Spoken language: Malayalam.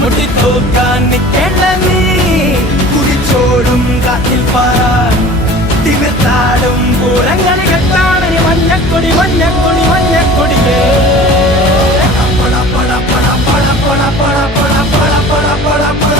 മുട്ടിത്തോക്കാൻ നിൽക്കേണ്ട നീ കുതിച്ചോടും കാറ്റിൽ പാറാൻ തിമിർത്താടും പൂരങ്ങളി കെട്ടാണ് മഞ്ഞക്കൊടി മഞ്ഞക്കൊടി മഞ്ഞക്കൊടിയേ പട പട പട പട പട പട പട പട പട പട